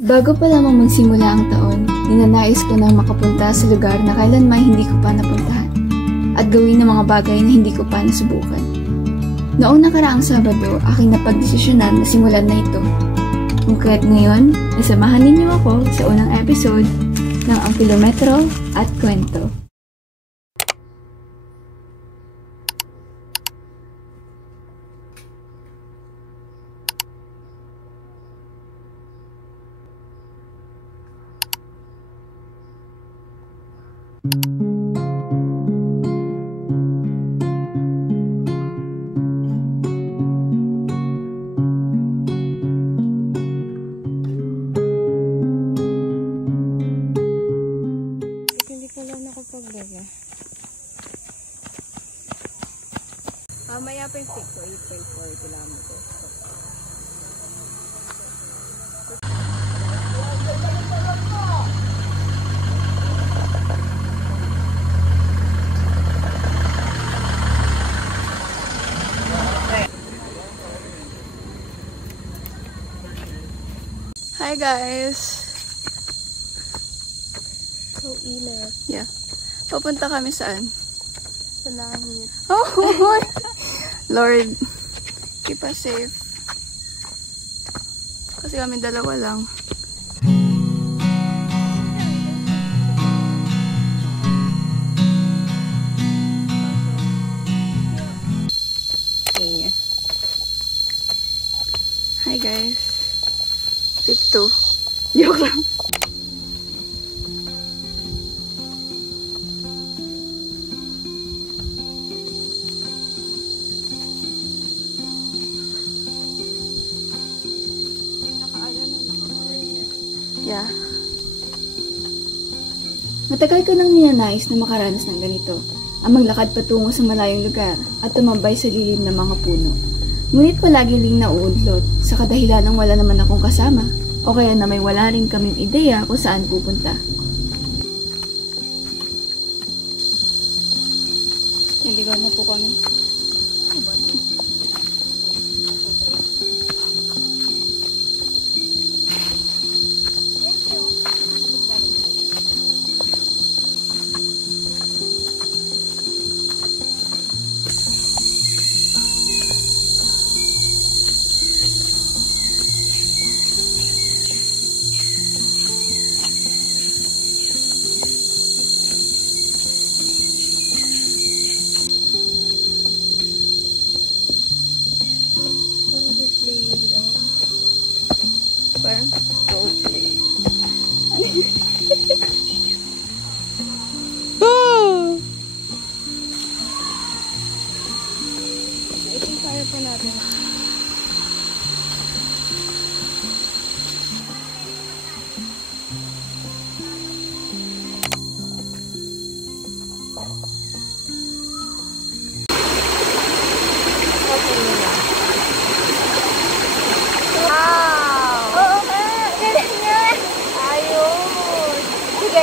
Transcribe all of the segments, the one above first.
Bago pa lamang magsimula ang taon, ninanais ko na makapunta sa lugar na kailanman hindi ko pa napuntahan at gawin ng mga bagay na hindi ko pa nasubukan. Noong nakaraang Sabado, aking napagdesisyonan na simulan na ito. Kung kaya't ngayon, nasamahan ninyo ako sa unang episode ng Ang Kilometro at Kwento. Mamaya pa yung pick ko, 8.4 kilometers. Hi guys! So init. Yeah. Papunta kami saan? Sa langit. Oh! Lord, keep us safe. Kasi kami dalawa lang. Okay. Hi guys. Pick 2. Joke lang. Yeah. Matagal ko nang ninanais na makaranas ng ganito, ang maglakad patungo sa malayong lugar at tumambay sa lilim ng mga puno. Ngunit palagi ring nauudlot sa kadahilan ng wala naman akong kasama o kaya na may wala rin kaming ideya kung saan pupunta. Niligaw na po kami. Parang roleplay. Ito yung kaya pa natin.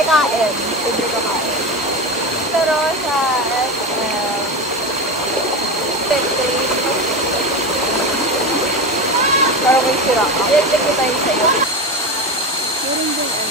Kain. Pwede ka kain. Pero sa SM, Petri, parang may sira ka. I-check ko tayo sa'yo. Meron din ano.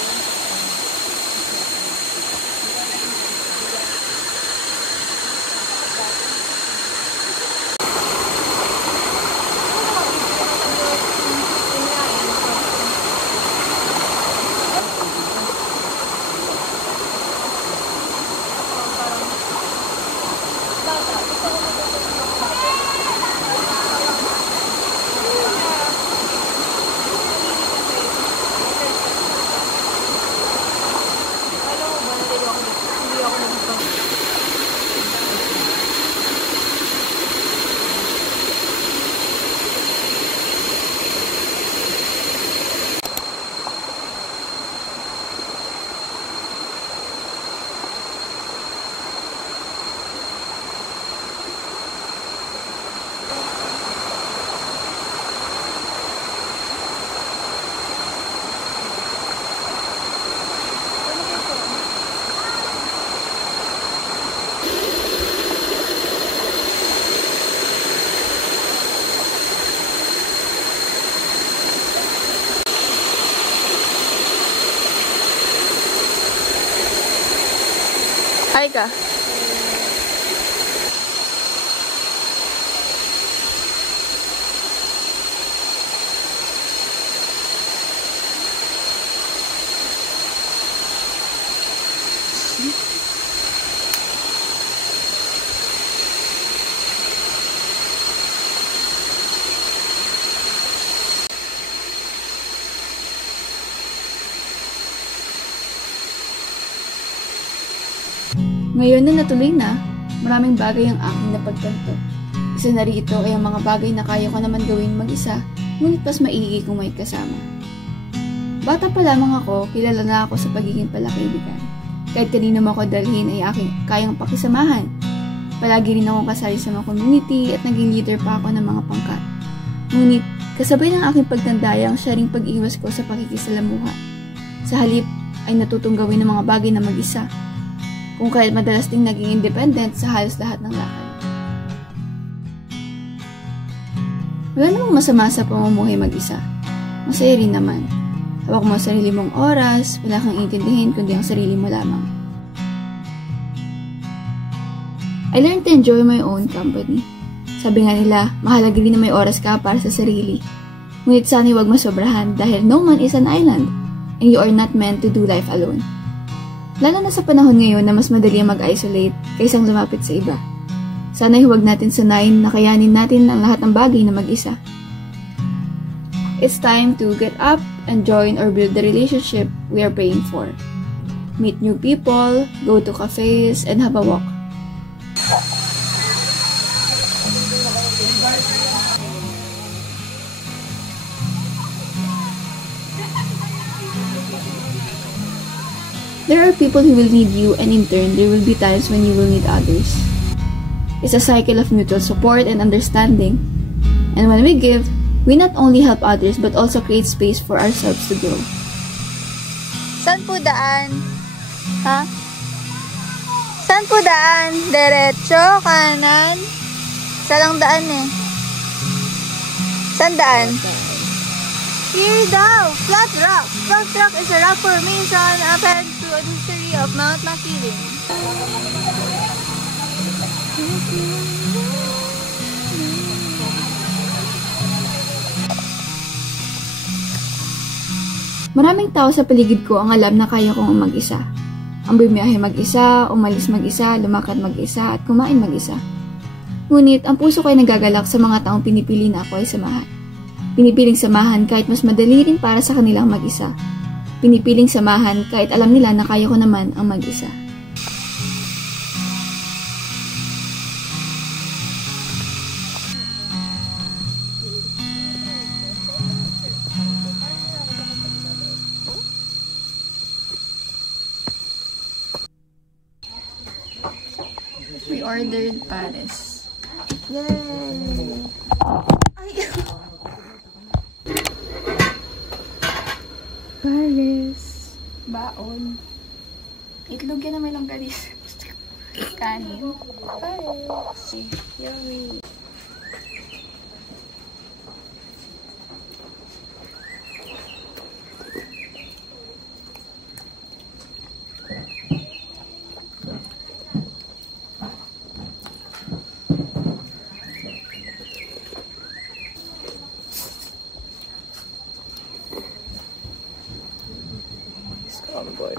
Hi ka. Ngayon na natuloy na, maraming bagay ang aking napagtanto. Isa na rito ay ang mga bagay na kaya ko naman gawin mag-isa, ngunit mas maigi kung may kasama. Bata pa lamang ako, kilala na ako sa pagiging palakaibigan. Kahit kanino mo ako dalhin ay aking kayang pakisamahan. Palagi rin akong kasali sa mga community at naging leader pa ako ng mga pangkat. Ngunit, kasabay ng aking pagtandayang siya ring pag-iwas ko sa pakikisalamuha. Sa halip ay natutong gawin ng mga bagay na mag-isa. Kung kahit madalas ding naging independent sa halos lahat ng lakad. Wala namang masama sa pamumuhay mag-isa. Masaya rin naman. Hawak mo ang sarili mong oras, wala kang intindihin kundi ang sarili mo lamang. I learned to enjoy my own company. Sabi nga nila, mahalaga rin na may oras ka para sa sarili. Ngunit sana'y huwag masobrahan dahil no man is an island and you are not meant to do life alone. Lalo na sa panahon ngayon na mas madali mag-isolate kaysang lumapit sa iba. Sana'y huwag natin sanayin na kayanin natin ang lahat ng bagay na mag-isa. It's time to get up and join or build the relationship we are praying for. Meet new people, go to cafes, and have a walk. There are people who will need you, and in turn, there will be times when you will need others. It's a cycle of mutual support and understanding. And when we give, we not only help others but also create space for ourselves to grow. Saan po daan? Ha? Saan po daan? Diretso? Kanan? Salang daan eh. Saan daan? Here daw! Flat rock! Flat rock is a rock formation apparent to a history of Mount Makiling. Maraming tao sa paligid ko ang alam na kaya kong mag-isa. Ang bumiyahe mag-isa, umalis mag-isa, lumakad mag-isa, at kumain mag-isa. Ngunit, ang puso ko ay nagagalak sa mga taong pinipili na ako ay samahan. Pinipiling samahan kahit mas madali rin para sa kanilang mag-isa. Pinipiling samahan kahit alam nila na kaya ko naman ang mag-isa. We ordered pares. Yay! Ay! Pares. Baon. Itlog yan na may langgalis. Kanin. Pares. Yummy. Boy.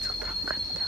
Sobrang ganda.